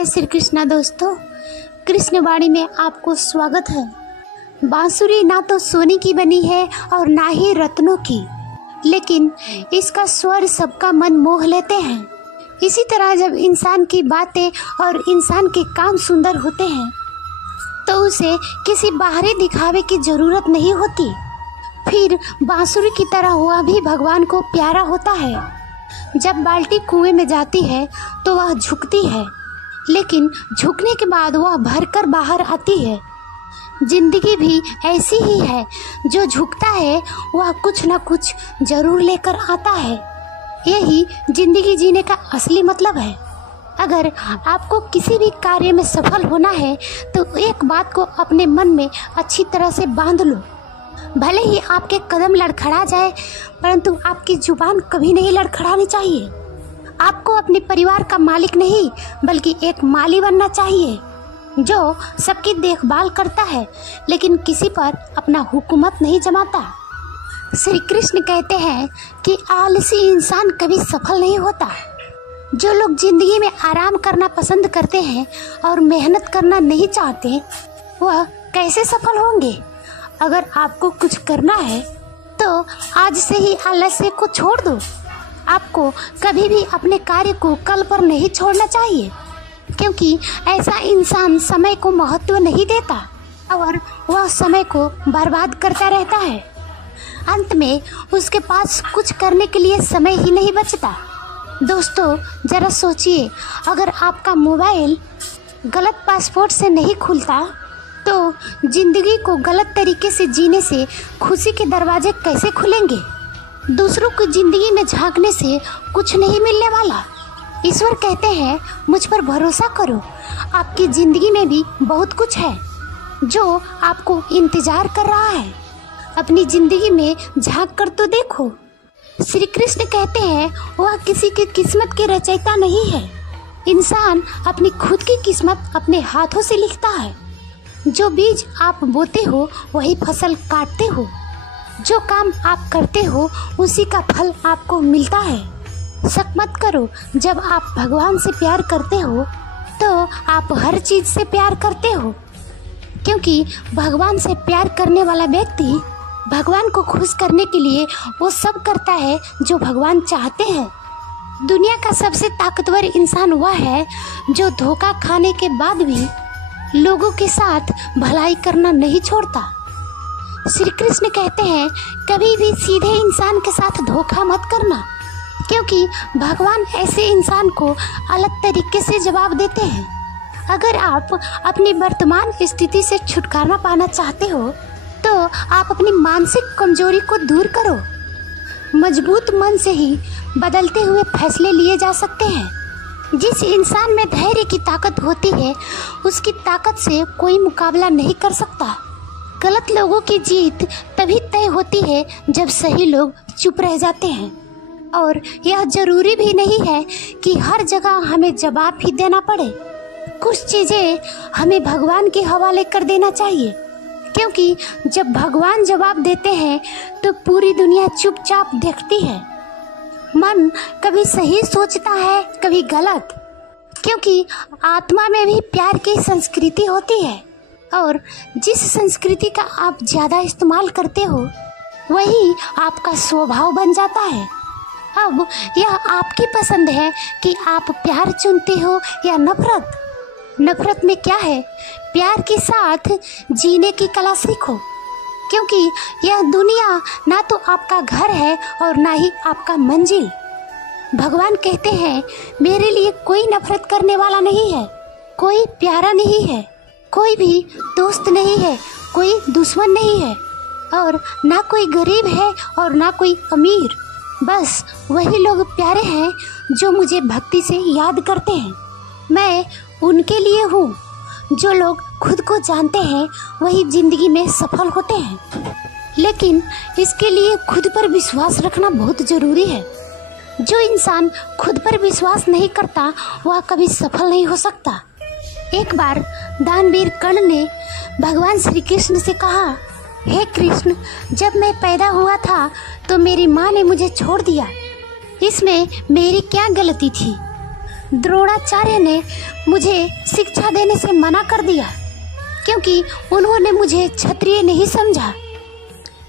जय श्री कृष्णा दोस्तों, कृष्णवाणी में आपको स्वागत है। बांसुरी ना तो सोने की बनी है और ना ही रत्नों की, लेकिन इसका स्वर सबका मन मोह लेते हैं। इसी तरह जब इंसान की बातें और इंसान के काम सुंदर होते हैं तो उसे किसी बाहरी दिखावे की जरूरत नहीं होती। फिर बांसुरी की तरह वह भी भगवान को प्यारा होता है। जब बाल्टी कुएं में जाती है तो वह झुकती है, लेकिन झुकने के बाद वह भरकर बाहर आती है। जिंदगी भी ऐसी ही है, जो झुकता है वह कुछ न कुछ जरूर लेकर आता है। यही जिंदगी जीने का असली मतलब है। अगर आपको किसी भी कार्य में सफल होना है तो एक बात को अपने मन में अच्छी तरह से बांध लो। भले ही आपके कदम लड़खड़ा जाए, परंतु आपकी जुबान कभी नहीं लड़खड़ानी चाहिए। आपको अपने परिवार का मालिक नहीं बल्कि एक माली बनना चाहिए, जो सबकी देखभाल करता है लेकिन किसी पर अपना हुकूमत नहीं जमाता। श्री कृष्ण कहते हैं कि आलसी इंसान कभी सफल नहीं होता। जो लोग जिंदगी में आराम करना पसंद करते हैं और मेहनत करना नहीं चाहते, वह कैसे सफल होंगे? अगर आपको कुछ करना है तो आज से ही आलस्य को छोड़ दो। आपको कभी भी अपने कार्य को कल पर नहीं छोड़ना चाहिए, क्योंकि ऐसा इंसान समय को महत्व नहीं देता और वह समय को बर्बाद करता रहता है। अंत में उसके पास कुछ करने के लिए समय ही नहीं बचता। दोस्तों, जरा सोचिए, अगर आपका मोबाइल गलत पासपोर्ट से नहीं खुलता तो जिंदगी को गलत तरीके से जीने से खुशी के दरवाजे कैसे खुलेंगे? दूसरों की जिंदगी में झांकने से कुछ नहीं मिलने वाला। ईश्वर कहते हैं, मुझ पर भरोसा करो, आपकी जिंदगी में भी बहुत कुछ है जो आपको इंतजार कर रहा है। अपनी जिंदगी में झांक कर तो देखो। श्री कृष्ण कहते हैं, वह किसी की किस्मत के रचयिता नहीं है। इंसान अपनी खुद की किस्मत अपने हाथों से लिखता है। जो बीज आप बोते हो वही फसल काटते हो। जो काम आप करते हो उसी का फल आपको मिलता है। शक मत करो, जब आप भगवान से प्यार करते हो तो आप हर चीज से प्यार करते हो, क्योंकि भगवान से प्यार करने वाला व्यक्ति भगवान को खुश करने के लिए वो सब करता है जो भगवान चाहते हैं। दुनिया का सबसे ताकतवर इंसान वह है जो धोखा खाने के बाद भी लोगों के साथ भलाई करना नहीं छोड़ता। श्री कृष्ण कहते हैं, कभी भी सीधे इंसान के साथ धोखा मत करना, क्योंकि भगवान ऐसे इंसान को अलग तरीके से जवाब देते हैं। अगर आप अपनी वर्तमान स्थिति से छुटकारा पाना चाहते हो तो आप अपनी मानसिक कमजोरी को दूर करो। मजबूत मन से ही बदलते हुए फैसले लिए जा सकते हैं। जिस इंसान में धैर्य की ताकत होती है, उसकी ताकत से कोई मुकाबला नहीं कर सकता। गलत लोगों की जीत तभी तय होती है जब सही लोग चुप रह जाते हैं। और यह जरूरी भी नहीं है कि हर जगह हमें जवाब ही देना पड़े। कुछ चीज़ें हमें भगवान के हवाले कर देना चाहिए, क्योंकि जब भगवान जवाब देते हैं तो पूरी दुनिया चुपचाप देखती है। मन कभी सही सोचता है, कभी गलत, क्योंकि आत्मा में भी प्यार की संस्कृति होती है, और जिस संस्कृति का आप ज़्यादा इस्तेमाल करते हो वही आपका स्वभाव बन जाता है। अब यह आपकी पसंद है कि आप प्यार चुनते हो या नफरत। नफरत में क्या है? प्यार के साथ जीने की कला सीखो, क्योंकि यह दुनिया ना तो आपका घर है और ना ही आपका मंजिल। भगवान कहते हैं, मेरे लिए कोई नफरत करने वाला नहीं है, कोई प्यारा नहीं है, कोई भी दोस्त नहीं है, कोई दुश्मन नहीं है, और ना कोई गरीब है और ना कोई अमीर। बस वही लोग प्यारे हैं जो मुझे भक्ति से याद करते हैं। मैं उनके लिए हूँ। जो लोग खुद को जानते हैं वही जिंदगी में सफल होते हैं, लेकिन इसके लिए खुद पर विश्वास रखना बहुत ज़रूरी है। जो इंसान खुद पर विश्वास नहीं करता वह कभी सफल नहीं हो सकता। एक बार दानवीर कर्ण ने भगवान श्री कृष्ण से कहा, हे कृष्ण, जब मैं पैदा हुआ था तो मेरी माँ ने मुझे छोड़ दिया, इसमें मेरी क्या गलती थी? द्रोणाचार्य ने मुझे शिक्षा देने से मना कर दिया क्योंकि उन्होंने मुझे क्षत्रिय नहीं समझा।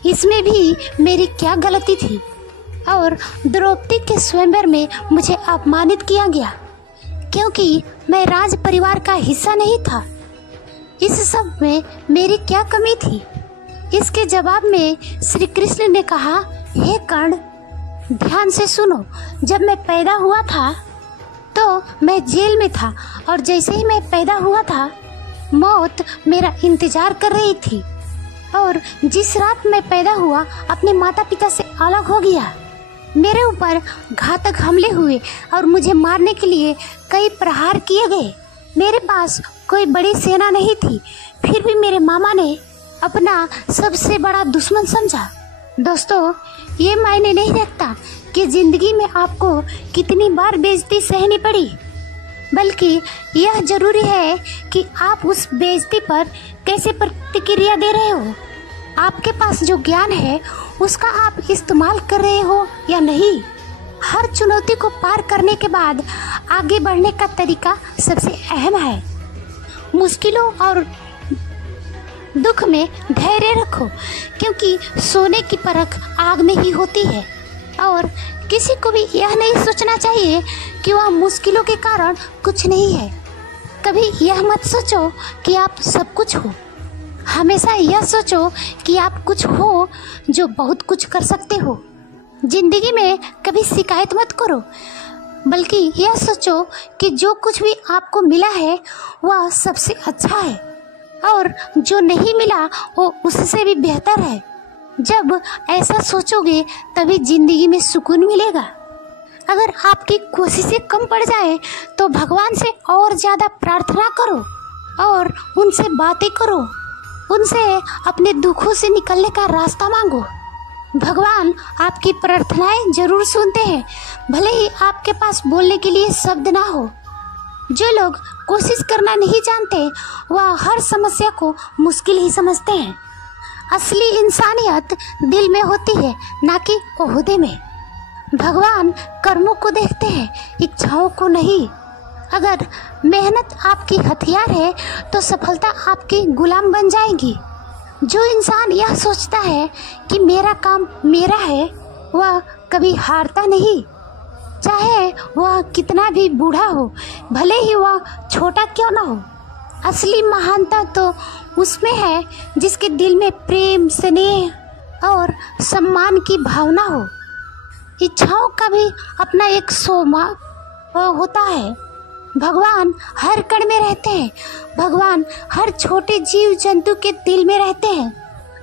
इसमें भी मेरी क्या गलती थी? और द्रौपदी के स्वयंवर में मुझे अपमानित किया गया क्योंकि मैं राज परिवार का हिस्सा नहीं था। इस सब में मेरी क्या कमी थी? इसके जवाब में श्री कृष्ण ने कहा, हे कर्ण, ध्यान से सुनो। जब मैं पैदा हुआ था तो मैं जेल में था और जैसे ही मैं पैदा हुआ था मौत मेरा इंतजार कर रही थी। और जिस रात मैं पैदा हुआ अपने माता पिता से अलग हो गया। मेरे ऊपर घातक हमले हुए और मुझे मारने के लिए कई प्रहार किए गए। मेरे पास कोई बड़ी सेना नहीं थी, फिर भी मेरे मामा ने अपना सबसे बड़ा दुश्मन समझा। दोस्तों, ये मायने नहीं रखता कि जिंदगी में आपको कितनी बार बेइज्जती सहनी पड़ी, बल्कि यह जरूरी है कि आप उस बेइज्जती पर कैसे प्रतिक्रिया दे रहे हो। आपके पास जो ज्ञान है उसका आप इस्तेमाल कर रहे हो या नहीं। हर चुनौती को पार करने के बाद आगे बढ़ने का तरीका सबसे अहम है। मुश्किलों और दुख में धैर्य रखो क्योंकि सोने की परख आग में ही होती है। और किसी को भी यह नहीं सोचना चाहिए कि वह मुश्किलों के कारण कुछ नहीं है। कभी यह मत सोचो कि आप सब कुछ हो। हमेशा यह सोचो कि आप कुछ हो जो बहुत कुछ कर सकते हो। जिंदगी में कभी शिकायत मत करो, बल्कि यह सोचो कि जो कुछ भी आपको मिला है वह सबसे अच्छा है और जो नहीं मिला वो उससे भी बेहतर है। जब ऐसा सोचोगे तभी जिंदगी में सुकून मिलेगा। अगर आपकी कोशिशें कम पड़ जाए तो भगवान से और ज़्यादा प्रार्थना करो और उनसे बातें करो। उनसे अपने दुखों से निकलने का रास्ता मांगो। भगवान आपकी प्रार्थनाएं जरूर सुनते हैं, भले ही आपके पास बोलने के लिए शब्द ना हो। जो लोग कोशिश करना नहीं जानते वह हर समस्या को मुश्किल ही समझते हैं। असली इंसानियत दिल में होती है, ना कि ओहदे में। भगवान कर्मों को देखते हैं, इच्छाओं को नहीं। अगर मेहनत आपकी हथियार है तो सफलता आपकी गुलाम बन जाएगी। जो इंसान यह सोचता है कि मेरा काम मेरा है वह कभी हारता नहीं, चाहे वह कितना भी बूढ़ा हो, भले ही वह छोटा क्यों ना हो। असली महानता तो उसमें है जिसके दिल में प्रेम, स्नेह और सम्मान की भावना हो। इच्छाओं का भी अपना एक स्वभाव होता है। भगवान हर कण में रहते हैं। भगवान हर छोटे जीव जंतु के दिल में रहते हैं।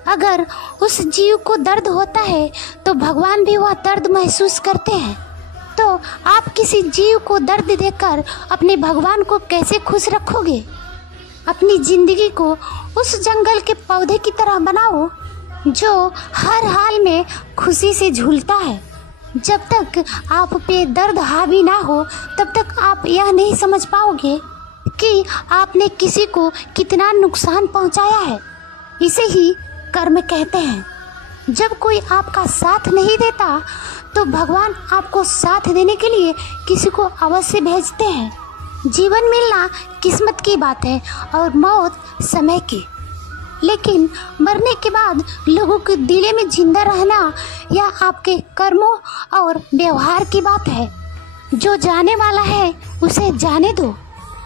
अगर उस जीव को दर्द होता है तो भगवान भी वह दर्द महसूस करते हैं। तो आप किसी जीव को दर्द देकर अपने भगवान को कैसे खुश रखोगे? अपनी जिंदगी को उस जंगल के पौधे की तरह बनाओ जो हर हाल में खुशी से झूलता है। जब तक आप पे दर्द हावी ना हो तब तक आप यह नहीं समझ पाओगे कि आपने किसी को कितना नुकसान पहुंचाया है। इसे ही कर्म कहते हैं। जब कोई आपका साथ नहीं देता तो भगवान आपको साथ देने के लिए किसी को अवश्य भेजते हैं। जीवन मिलना किस्मत की बात है और मौत समय की, लेकिन मरने के बाद लोगों के दिले में जिंदा रहना यह आपके कर्मों और व्यवहार की बात है। जो जाने वाला है उसे जाने दो।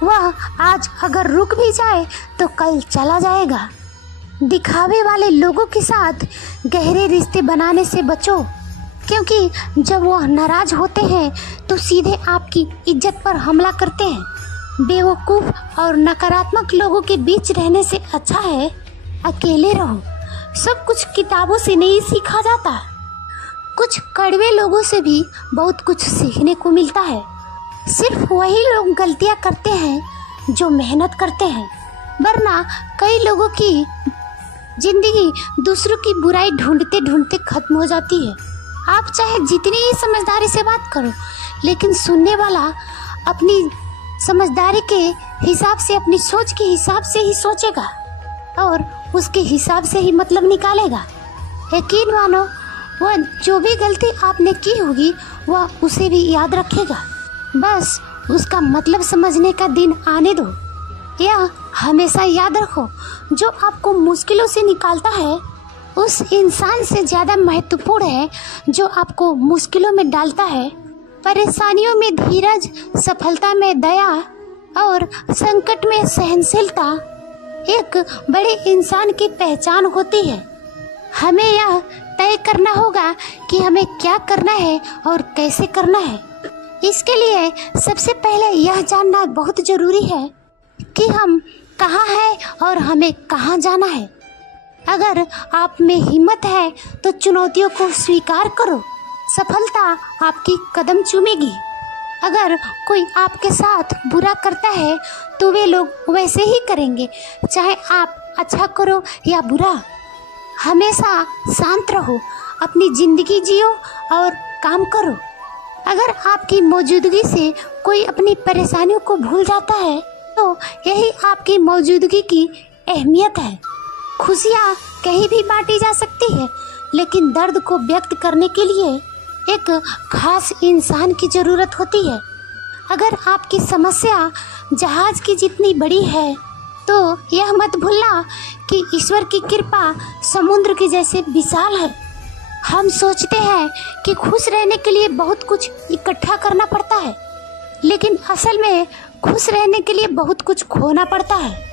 वह आज अगर रुक भी जाए तो कल चला जाएगा। दिखावे वाले लोगों के साथ गहरे रिश्ते बनाने से बचो, क्योंकि जब वह नाराज होते हैं तो सीधे आपकी इज्जत पर हमला करते हैं। बेवकूफ़ और नकारात्मक लोगों के बीच रहने से अच्छा है अकेले रहो। सब कुछ किताबों से नहीं सीखा जाता। कुछ कड़वे लोगों से भी बहुत कुछ सीखने को मिलता है। सिर्फ वही लोग गलतियां करते हैं जो मेहनत करते हैं, वरना कई लोगों की जिंदगी दूसरों की बुराई ढूंढते ढूंढते खत्म हो जाती है। आप चाहे जितनी ही समझदारी से बात करो, लेकिन सुनने वाला अपनी समझदारी के हिसाब से, अपनी सोच के हिसाब से ही सोचेगा और उसके हिसाब से ही मतलब निकालेगा। यकीन मानो वह जो भी गलती आपने की होगी वह उसे भी याद रखेगा। बस उसका मतलब समझने का दिन आने दो। यह हमेशा याद रखो, जो आपको मुश्किलों से निकालता है उस इंसान से ज़्यादा महत्वपूर्ण है जो आपको मुश्किलों में डालता है। परेशानियों में धीरज, सफलता में दया और संकट में सहनशीलता एक बड़े इंसान की पहचान होती है। हमें यह तय करना होगा कि हमें क्या करना है और कैसे करना है। इसके लिए सबसे पहले यह जानना बहुत ज़रूरी है कि हम कहाँ हैं और हमें कहाँ जाना है। अगर आप में हिम्मत है तो चुनौतियों को स्वीकार करो, सफलता आपकी कदम चूमेगी। अगर कोई आपके साथ बुरा करता है तो वे लोग वैसे ही करेंगे, चाहे आप अच्छा करो या बुरा। हमेशा शांत रहो, अपनी ज़िंदगी जियो और काम करो। अगर आपकी मौजूदगी से कोई अपनी परेशानियों को भूल जाता है तो यही आपकी मौजूदगी की अहमियत है। खुशियाँ कहीं भी बांटी जा सकती है, लेकिन दर्द को व्यक्त करने के लिए एक खास इंसान की ज़रूरत होती है। अगर आपकी समस्या जहाज की जितनी बड़ी है तो यह मत भूलना कि ईश्वर की कृपा समुद्र के जैसे विशाल है। हम सोचते हैं कि खुश रहने के लिए बहुत कुछ इकट्ठा करना पड़ता है, लेकिन असल में खुश रहने के लिए बहुत कुछ खोना पड़ता है।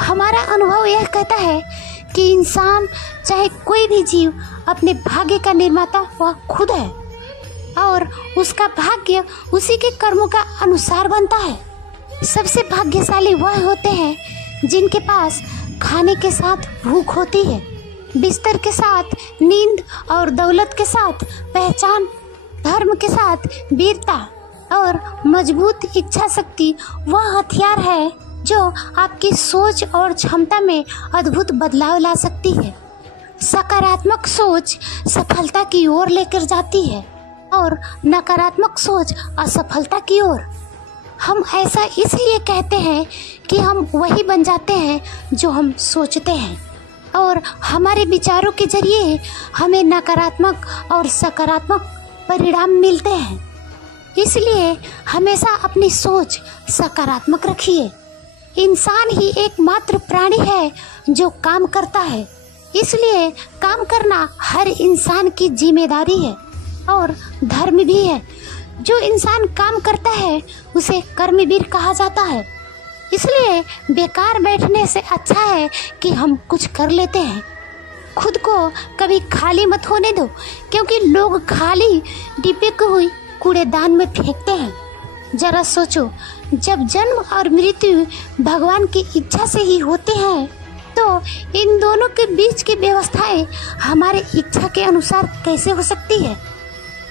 हमारा अनुभव यह कहता है कि इंसान, चाहे कोई भी जीव, अपने भाग्य का निर्माता वह खुद है और उसका भाग्य उसी के कर्मों का अनुसार बनता है। सबसे भाग्यशाली वह होते हैं जिनके पास खाने के साथ भूख होती है, बिस्तर के साथ नींद और दौलत के साथ पहचान, धर्म के साथ वीरता और मजबूत इच्छा शक्ति वह हथियार है जो आपकी सोच और क्षमता में अद्भुत बदलाव ला सकती है। सकारात्मक सोच सफलता की ओर लेकर जाती है और नकारात्मक सोच असफलता की ओर। हम ऐसा इसलिए कहते हैं कि हम वही बन जाते हैं जो हम सोचते हैं, और हमारे विचारों के जरिए हमें नकारात्मक और सकारात्मक परिणाम मिलते हैं। इसलिए हमेशा अपनी सोच सकारात्मक रखिए। इंसान ही एकमात्र प्राणी है जो काम करता है, इसलिए काम करना हर इंसान की जिम्मेदारी है और धर्म भी है। जो इंसान काम करता है उसे कर्मवीर कहा जाता है। इसलिए बेकार बैठने से अच्छा है कि हम कुछ कर लेते हैं। खुद को कभी खाली मत होने दो, क्योंकि लोग खाली डिब्बे को हुई कूड़ेदान में फेंकते हैं। जरा सोचो, जब जन्म और मृत्यु भगवान की इच्छा से ही होते हैं तो इन दोनों के बीच की व्यवस्थाएं हमारे इच्छा के अनुसार कैसे हो सकती है।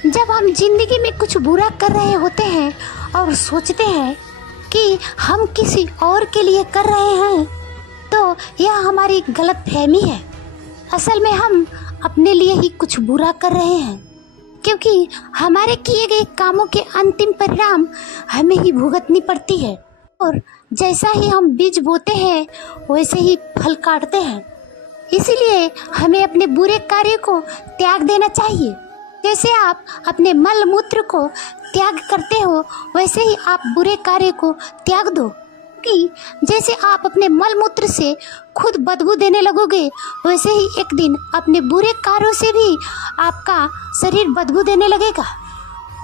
जब हम जिंदगी में कुछ बुरा कर रहे होते हैं और सोचते हैं कि हम किसी और के लिए कर रहे हैं तो यह हमारी गलतफहमी है। असल में हम अपने लिए ही कुछ बुरा कर रहे हैं, क्योंकि हमारे किए गए कामों के अंतिम परिणाम हमें ही भुगतनी पड़ती है, और जैसा ही हम बीज बोते हैं वैसे ही फल काटते हैं। इसीलिए हमें अपने बुरे कार्य को त्याग देना चाहिए। जैसे आप अपने मल मूत्र को त्याग करते हो वैसे ही आप बुरे कार्य को त्याग दो, कि जैसे आप अपने मल मूत्र से खुद बदबू देने लगोगे वैसे ही एक दिन अपने बुरे कार्यों से भी आपका शरीर बदबू देने लगेगा।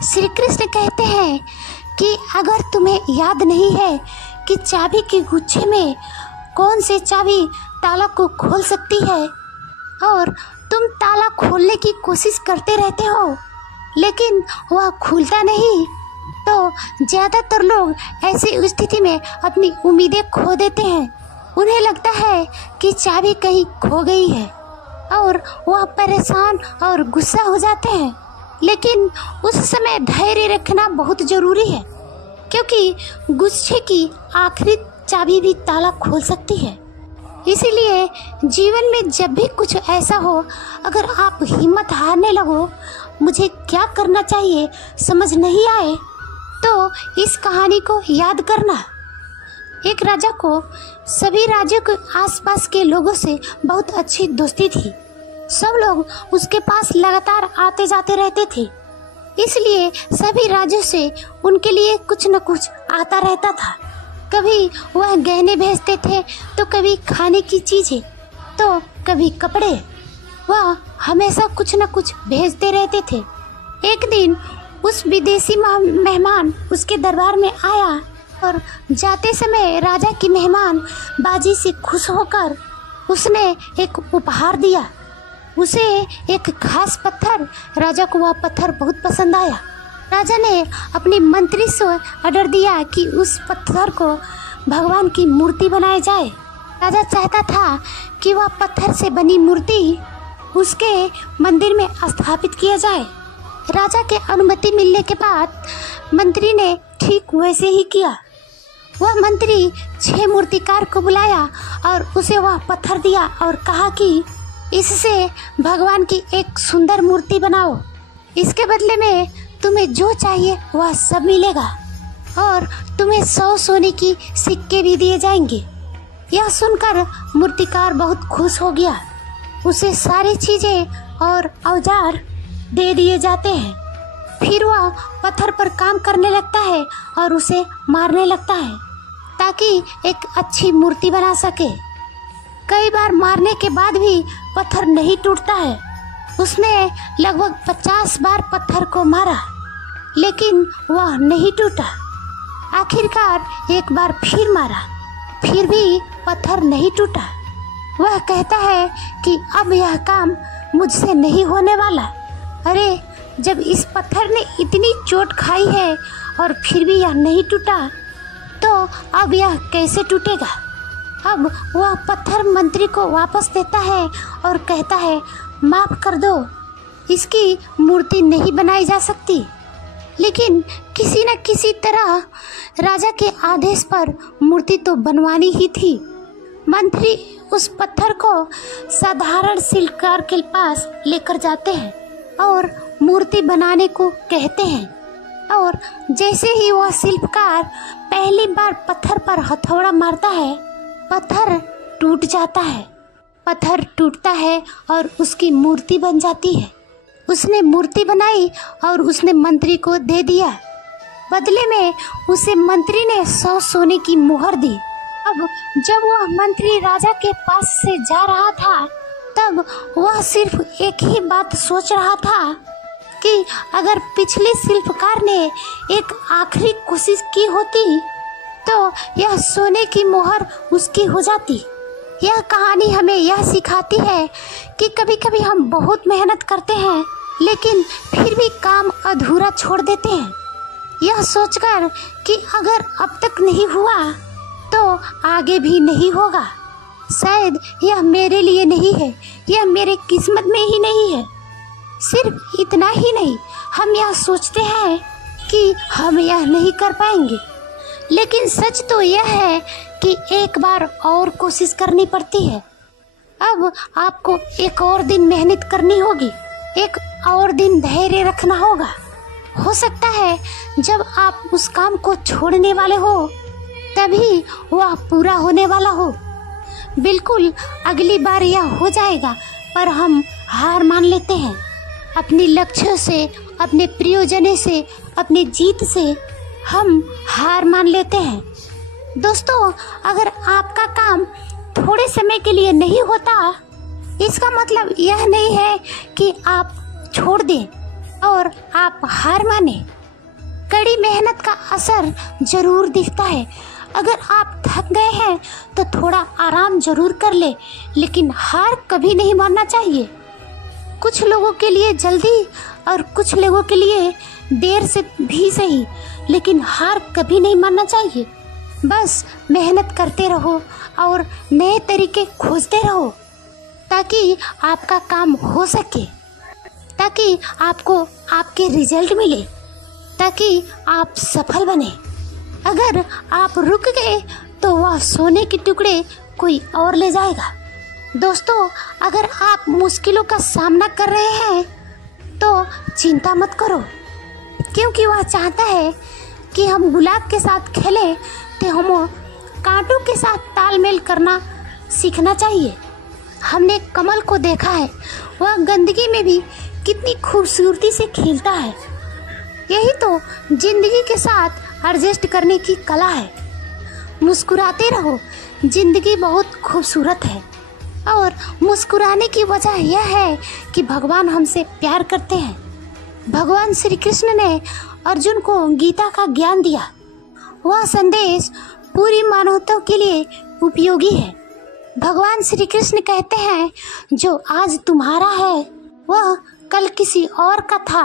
श्री कृष्ण कहते हैं कि अगर तुम्हें याद नहीं है कि चाबी के गुच्छे में कौन से चाबी ताला को खोल सकती है और तुम ताला खोलने की कोशिश करते रहते हो लेकिन वह खुलता नहीं, तो ज़्यादातर लोग ऐसी स्थिति में अपनी उम्मीदें खो देते हैं। उन्हें लगता है कि चाबी कहीं खो गई है और वह परेशान और गुस्सा हो जाते हैं। लेकिन उस समय धैर्य रखना बहुत ज़रूरी है, क्योंकि गुस्से की आखिरी चाबी भी ताला खोल सकती है। इसीलिए जीवन में जब भी कुछ ऐसा हो, अगर आप हिम्मत हारने लगो, मुझे क्या करना चाहिए समझ नहीं आए, तो इस कहानी को याद करना। एक राजा को सभी राज्यों के आसपास के लोगों से बहुत अच्छी दोस्ती थी। सब लोग उसके पास लगातार आते जाते रहते थे। इसलिए सभी राज्यों से उनके लिए कुछ न कुछ आता रहता था। कभी वह गहने भेजते थे, तो कभी खाने की चीजें, तो कभी कपड़े। वह हमेशा कुछ न कुछ भेजते रहते थे। एक दिन उस विदेशी मेहमान उसके दरबार में आया और जाते समय राजा की मेहमान बाजी से खुश होकर उसने एक उपहार दिया। उसे एक खास पत्थर, राजा को वह पत्थर बहुत पसंद आया। राजा ने अपनी मंत्री से ऑर्डर दिया कि उस पत्थर को भगवान की मूर्ति बनाई जाए। राजा चाहता था कि वह पत्थर से बनी मूर्ति उसके मंदिर में स्थापित किया जाए। राजा के अनुमति मिलने के बाद मंत्री ने ठीक वैसे ही किया। वह मंत्री 6 मूर्तिकार को बुलाया और उसे वह पत्थर दिया और कहा कि इससे भगवान की एक सुंदर मूर्ति बनाओ। इसके बदले में तुम्हें जो चाहिए वह सब मिलेगा और तुम्हें 100 सोने की सिक्के भी दिए जाएंगे। यह सुनकर मूर्तिकार बहुत खुश हो गया। उसे सारी चीजें और औजार दे दिए जाते हैं। फिर वह पत्थर पर काम करने लगता है और उसे मारने लगता है ताकि एक अच्छी मूर्ति बना सके। कई बार मारने के बाद भी पत्थर नहीं टूटता है। उसने लगभग 50 बार पत्थर को मारा, लेकिन वह नहीं टूटा। आखिरकार एक बार फिर मारा, फिर भी पत्थर नहीं टूटा। वह कहता है कि अब यह काम मुझसे नहीं होने वाला। अरे, जब इस पत्थर ने इतनी चोट खाई है और फिर भी यह नहीं टूटा, तो अब यह कैसे टूटेगा। अब वह पत्थर मंत्री को वापस देता है और कहता है, माफ कर दो, इसकी मूर्ति नहीं बनाई जा सकती। लेकिन किसी न किसी तरह राजा के आदेश पर मूर्ति तो बनवानी ही थी। मंत्री उस पत्थर को साधारण शिल्पकार के पास लेकर जाते हैं और मूर्ति बनाने को कहते हैं। और जैसे ही वह शिल्पकार पहली बार पत्थर पर हथौड़ा मारता है, पत्थर टूट जाता है। पत्थर टूटता है और उसकी मूर्ति बन जाती है। उसने मूर्ति बनाई और उसने मंत्री को दे दिया। बदले में उसे मंत्री ने 100 सोने की मुहर दी। अब जब वह मंत्री राजा के पास से जा रहा था, तब वह सिर्फ एक ही बात सोच रहा था कि अगर पिछले शिल्पकार ने एक आखिरी कोशिश की होती, तो यह सोने की मुहर उसकी हो जाती। यह कहानी हमें यह सिखाती है कि कभी कभी हम बहुत मेहनत करते हैं, लेकिन फिर भी काम अधूरा छोड़ देते हैं, यह सोचकर कि अगर अब तक नहीं हुआ तो आगे भी नहीं होगा। शायद यह मेरे लिए नहीं है, यह मेरे किस्मत में ही नहीं है। सिर्फ इतना ही नहीं, हम यह सोचते हैं कि हम यह नहीं कर पाएंगे, लेकिन सच तो यह है कि एक बार और कोशिश करनी पड़ती है। अब आपको एक और दिन मेहनत करनी होगी, एक और दिन धैर्य रखना होगा। हो सकता है जब आप उस काम को छोड़ने वाले हो, तभी वह पूरा होने वाला हो। बिल्कुल अगली बार यह हो जाएगा, पर हम हार मान लेते हैं। अपने लक्ष्यों से, अपने प्रियजनों से, अपनी जीत से हम हार मान लेते हैं। दोस्तों, अगर आपका काम थोड़े समय के लिए नहीं होता, इसका मतलब यह नहीं है कि आप छोड़ दें और आप हार माने। कड़ी मेहनत का असर जरूर दिखता है। अगर आप थक गए हैं तो थोड़ा आराम जरूर कर ले, लेकिन हार कभी नहीं मानना चाहिए। कुछ लोगों के लिए जल्दी और कुछ लोगों के लिए देर से भी सही, लेकिन हार कभी नहीं मानना चाहिए। बस मेहनत करते रहो और नए तरीके खोजते रहो, ताकि आपका काम हो सके, ताकि आपको आपके रिजल्ट मिले, ताकि आप सफल बने। अगर आप रुक गए तो वह सोने के टुकड़े कोई और ले जाएगा। दोस्तों, अगर आप मुश्किलों का सामना कर रहे हैं तो चिंता मत करो, क्योंकि वह चाहता है कि हम गुलाब के साथ खेलें, तो हमें कांटों के साथ तालमेल करना सीखना चाहिए। हमने कमल को देखा है, वह गंदगी में भी कितनी खूबसूरती से खिलता है। यही तो जिंदगी के साथ एडजस्ट करने की कला है। मुस्कुराते रहो, जिंदगी बहुत खूबसूरत है। और मुस्कुराने की वजह यह है कि भगवान हमसे प्यार करते हैं। भगवान श्री कृष्ण ने अर्जुन को गीता का ज्ञान दिया। वह संदेश पूरी मानवता के लिए उपयोगी है। भगवान श्री कृष्ण कहते हैं, जो आज तुम्हारा है वह कल किसी और का था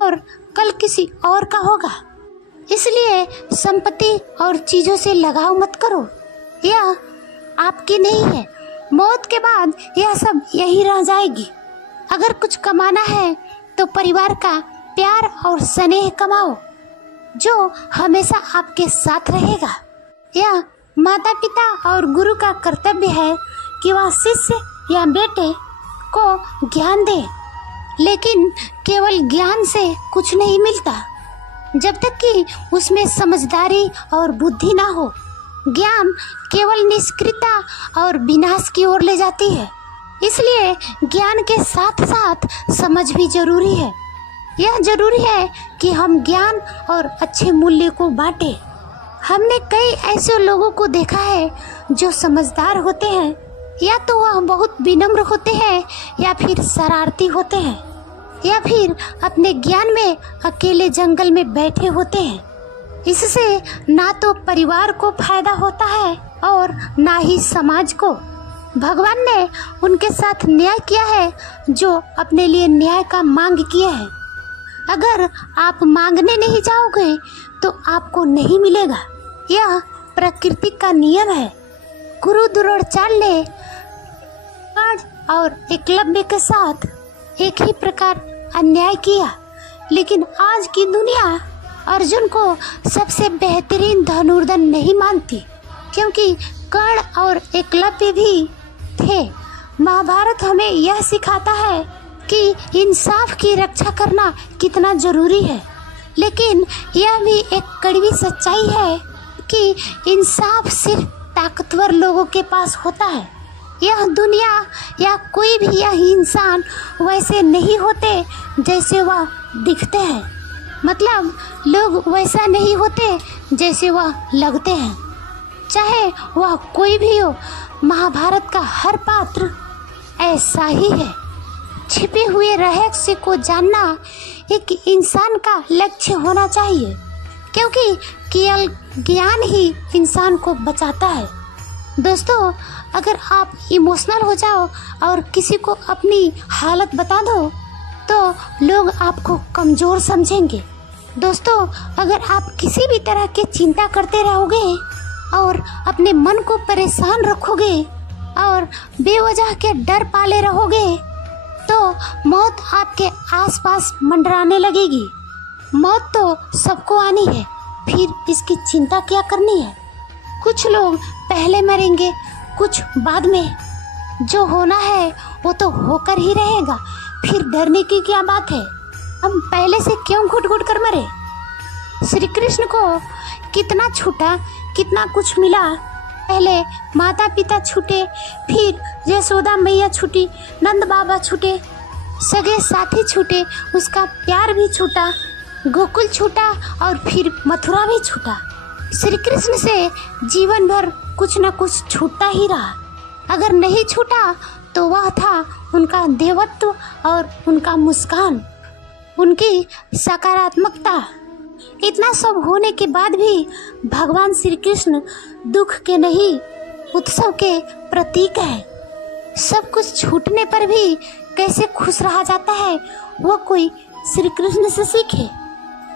और कल किसी और का होगा। इसलिए संपत्ति और चीजों से लगाव मत करो, यह आपकी नहीं है। मौत के बाद यह सब यही रह जाएगी। अगर कुछ कमाना है तो परिवार का प्यार और स्नेह कमाओ, जो हमेशा आपके साथ रहेगा। यह माता पिता और गुरु का कर्तव्य है कि वह शिष्य या बेटे को ज्ञान दे, लेकिन केवल ज्ञान से कुछ नहीं मिलता जब तक कि उसमें समझदारी और बुद्धि ना हो। ज्ञान केवल निष्क्रियता और विनाश की ओर ले जाती है। इसलिए ज्ञान के साथ साथ समझ भी जरूरी है। यह जरूरी है कि हम ज्ञान और अच्छे मूल्य को बांटें। हमने कई ऐसे लोगों को देखा है जो समझदार होते हैं, या तो वह बहुत विनम्र होते हैं, या फिर शरारती होते हैं, या फिर अपने ज्ञान में अकेले जंगल में बैठे होते हैं। इससे ना तो परिवार को फायदा होता है और ना ही समाज को। भगवान ने उनके साथ न्याय किया है जो अपने लिए न्याय का मांग किया है। अगर आप मांगने नहीं जाओगे तो आपको नहीं मिलेगा। यह प्रकृति का नियम है। गुरु द्रोणाचार्य ने कर्ण और एकलव्य के साथ एक ही प्रकार अन्याय किया, लेकिन आज की दुनिया अर्जुन को सबसे बेहतरीन धनुर्धर नहीं मानती, क्योंकि कर्ण और एकलव्य भी थे। महाभारत हमें यह सिखाता है कि इंसाफ की रक्षा करना कितना जरूरी है, लेकिन यह भी एक कड़वी सच्चाई है कि इंसाफ सिर्फ ताकतवर लोगों के पास होता है। यह दुनिया या कोई भी यह इंसान वैसे नहीं होते जैसे वह दिखते हैं। मतलब लोग वैसा नहीं होते जैसे वह लगते हैं। चाहे वह कोई भी हो, महाभारत का हर पात्र ऐसा ही है। छिपे हुए रहस्य को जानना एक इंसान का लक्ष्य होना चाहिए, क्योंकि केवल ज्ञान ही इंसान को बचाता है। दोस्तों, अगर आप इमोशनल हो जाओ और किसी को अपनी हालत बता दो तो लोग आपको कमज़ोर समझेंगे। दोस्तों, अगर आप किसी भी तरह की चिंता करते रहोगे और अपने मन को परेशान रखोगे और बेवजह के डर पाले रहोगे तो मौत आपके आसपास मंडराने लगेगी। मौत तो सबको आनी है, फिर इसकी चिंता क्या करनी है। कुछ लोग पहले मरेंगे, कुछ बाद में। जो होना है वो तो होकर ही रहेगा, फिर डरने की क्या बात है। हम पहले से क्यों घुट घुट कर मरे। श्री कृष्ण को कितना छूटा, कितना कुछ मिला। पहले माता पिता छूटे, फिर यशोदा मैया छूटी, नंद बाबा छूटे, सगे साथी छूटे, उसका प्यार भी छूटा, गोकुल छूटा और फिर मथुरा भी छूटा। श्री कृष्ण से जीवन भर कुछ न कुछ छूटता ही रहा। अगर नहीं छूटा तो वह था उनका देवत्व और उनका मुस्कान, उनकी सकारात्मकता। इतना सब होने के बाद भी भगवान श्री कृष्ण दुख के नहीं, उत्सव के प्रतीक है। सब कुछ छूटने पर भी कैसे खुश रहा जाता है वो कोई श्री कृष्ण से सीखे।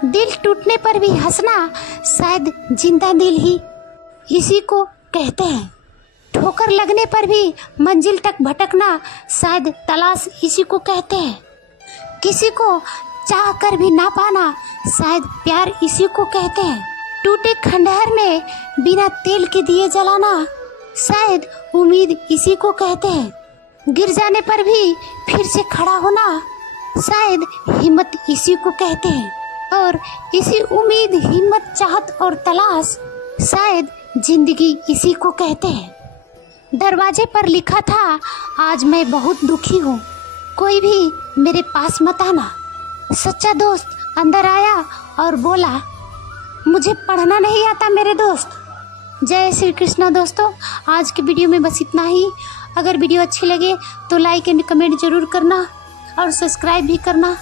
दिल टूटने पर भी हंसना शायद जिंदा दिल ही इसी को कहते हैं। ठोकर लगने पर भी मंजिल तक भटकना शायद तलाश इसी को कहते हैं। किसी को चाह कर भी ना पाना शायद प्यार इसी को कहते हैं। टूटे खंडहर में बिना तेल के दिए जलाना शायद उम्मीद इसी को कहते हैं। गिर जाने पर भी फिर से खड़ा होना शायद हिम्मत इसी को कहते हैं। और इसी उम्मीद, हिम्मत, चाहत और तलाश शायद जिंदगी इसी को कहते हैं। दरवाजे पर लिखा था, आज मैं बहुत दुखी हूँ, कोई भी मेरे पास मत आना। सच्चा दोस्त अंदर आया और बोला, मुझे पढ़ना नहीं आता मेरे दोस्त। जय श्री कृष्णा दोस्तों, आज की वीडियो में बस इतना ही। अगर वीडियो अच्छी लगे तो लाइक एंड कमेंट जरूर करना और सब्सक्राइब भी करना।